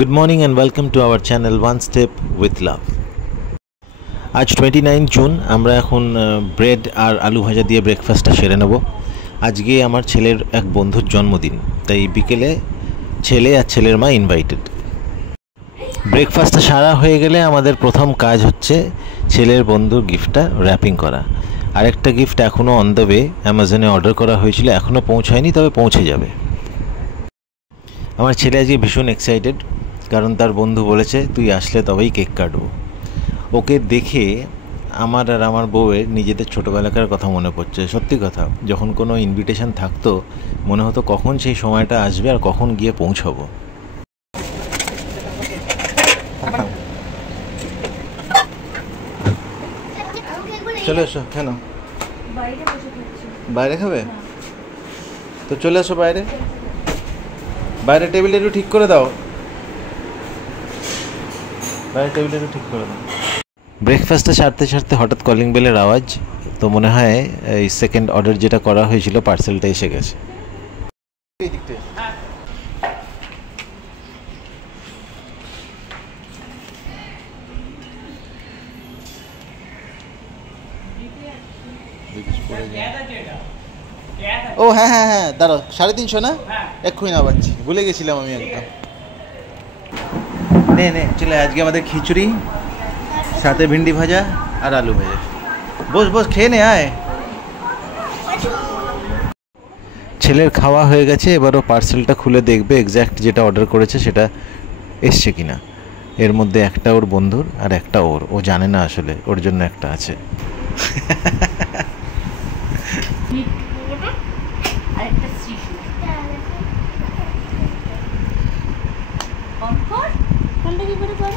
Good morning and welcome to our channel One Step with Love. आज 29 June আমরা এখন bread আর আলু ভাজা দিয়ে ব্রেকফাস্টটা সেরে নেব। আজকে আমার ছেলের এক বন্ধুর জন্মদিন, তাই বিকেলে ছেলে আর ছেলের মা ইনভাইটেড। ব্রেকফাস্টটা সারা হয়ে গেলে আমাদের প্রথম কাজ হচ্ছে ছেলের বন্ধুর গিফটটা র্যাপিং করা। আরেকটা গিফট এখনও অন দ্য ওয়ে, অ্যামাজনে অর্ডার করা হয়েছিল, এখনও পৌঁছায়নি, তবে পৌঁছে যাবে। আমার ছেলে আজকে ভীষণ এক্সাইটেড, কারণ তার বন্ধু বলেছে তুই আসলে তবেই কেক কাটবো। ওকে দেখে আমার আর আমার বউয়ের নিজেদের ছোটোবেলাকার কথা মনে পড়ছে। সত্যি কথা, যখন কোনো ইনভিটেশন থাকতো মনে হতো কখন সেই সময়টা আসবে আর কখন গিয়ে পৌঁছাবো। চলে এসো। কেন বাইরে খাবে? তো চলে এসো বাইরে। বাইরে টেবিলটা একটু ঠিক করে দাও। বাইরে টেবিলটা একটু ঠিক করে দাও। ব্রেকফাস্টটা সারতে সারতে হঠাৎ কলিং বেলের আওয়াজ, তো মনে হয় এই সেকেন্ড অর্ডার যেটা করা হয়েছিল পার্সেলটা এসে গেছে। ও হ্যাঁ হ্যাঁ হ্যাঁ, দাঁড়াও, 350 না? এক্ষুনি না পাচ্ছি, ভুলে গেছিলাম আমি একদম। নে নে চলে, আজকে আমাদের খিচুড়ি, সাথে ভিন্ডি ভাজা আর আলু ভাজা। বস বস, খেয়ে নে আয়। ছেলের খাওয়া হয়ে গেছে, এবারও পার্সেলটা খুলে দেখবে এক্স্যাক্ট যেটা অর্ডার করেছে সেটা এসছে কিনা। এর মধ্যে একটা ওর বন্ধুর আর একটা ওর, ও জানে না আসলে ওর জন্য একটা আছে।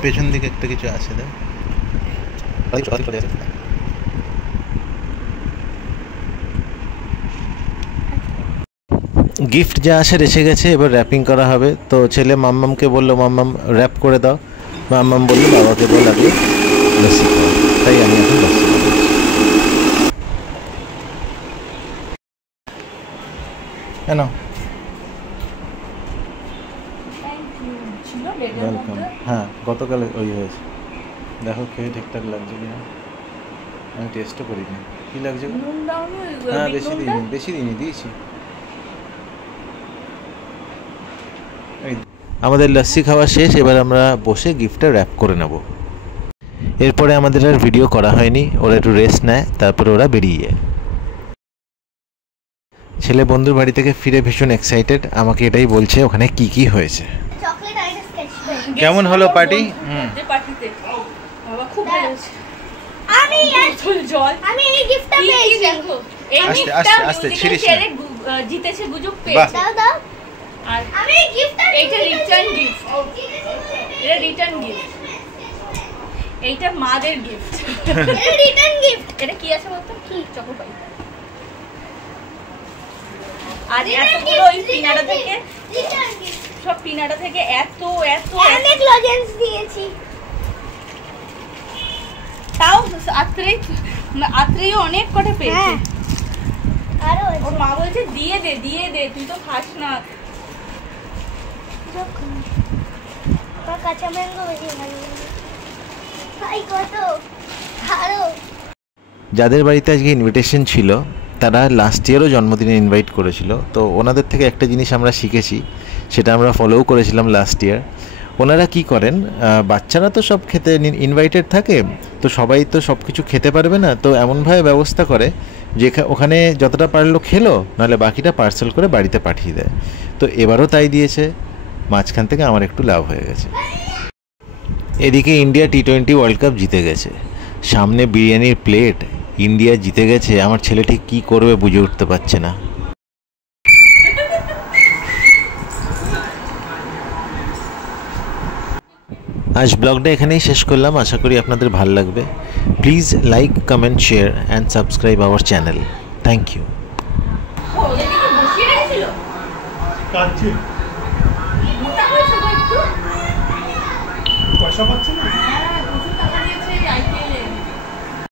পেছন দিকে একটা কিছু আছে, গিফট যা আসার এসে গেছে, এবার র্যাপিং করা হবে। তো ছেলে মাম্মামকে বললো মাম্মাম র্যাপ করে দাও। মাম্মাম বললো বাবাকে বল আগে লস্যি খাও, তাই আমি এখন লস্যি খাবো। কেন? ওয়েলকাম। হ্যাঁ, গতকাল ওই হয়েছে, দেখো খেয়ে ঠিকঠাক লাগছে কিনা। আমি টেস্টও করিনি, কী লাগছে? হ্যাঁ, বেশি দিইনি, দিয়েছি। আমাদের লস্যি খাওয়া শেষ, এবার আমরা বসে গিফটটা র্যাপ করে নেব। এরপরে আমাদের আর ভিডিও করা হয়নি, ওরা একটু রেস্ট নেয়, তারপরে ওরা বেরিয়ে যায়। ছেলে বন্ধুর বাড়ি থেকে ফিরে ভীষণ এক্সাইটেড, আমাকে এটাই বলছে ওখানে কি কি হয়েছে। কেমন হলো পার্টি? আস্তে ছিড়িস না। জিতেছে গুজব পেয়েছে। আর আমি গিফট, এইটা রিটার্ন গিফট, এটা রিটার্ন গিফট, এইটা মাদের গিফট, এটা রিটার্ন গিফট। এটা কি আছে বলতো? কি চকোপাই। আর এতগুলো ওই পিনাটা থেকে, রিটার্ন গিফট, সব পিনাটা থেকে এত এত অনেক লজেন্স দিয়েছি। তাও আত্রেই অনেক কটা পেয়েছে। আর ওর মা বলছে দিয়ে দে দিয়ে দে, তুই তো খাস না। যাদের বাড়িতে আজকে ইনভিটেশন ছিল তারা লাস্ট ইয়ারও জন্মদিনে ইনভাইট করেছিল, তো ওনাদের থেকে একটা জিনিস আমরা শিখেছি, সেটা আমরা ফলোও করেছিলাম লাস্ট ইয়ার। ওনারা কি করেন, বাচ্চারা তো সব খেতে ইনভাইটেড থাকে, তো সবাই তো সব কিছু খেতে পারবে না, তো এমনভাবে ব্যবস্থা করে যে ওখানে যতটা পারলো খেলো, নাহলে বাকিটা পার্সেল করে বাড়িতে পাঠিয়ে দেয়। তো এবারও তাই দিয়েছে, মাঝখান থেকে আমার একটু লাভ হয়ে গেছে। এদিকে ইন্ডিয়া T20 ওয়ার্ল্ড কাপ জিতে গেছে, সামনে বিরিয়ানির প্লেট, ইন্ডিয়া জিতে গেছে, আমার ছেলে ঠিক কী করবে বুঝে উঠতে পারছে না। আজ ব্লগটা এখানেই শেষ করলাম, আশা করি আপনাদের ভালো লাগবে। Please like, comment, share and subscribe our channel. Thank you. পয়সা পাচ্ছ না?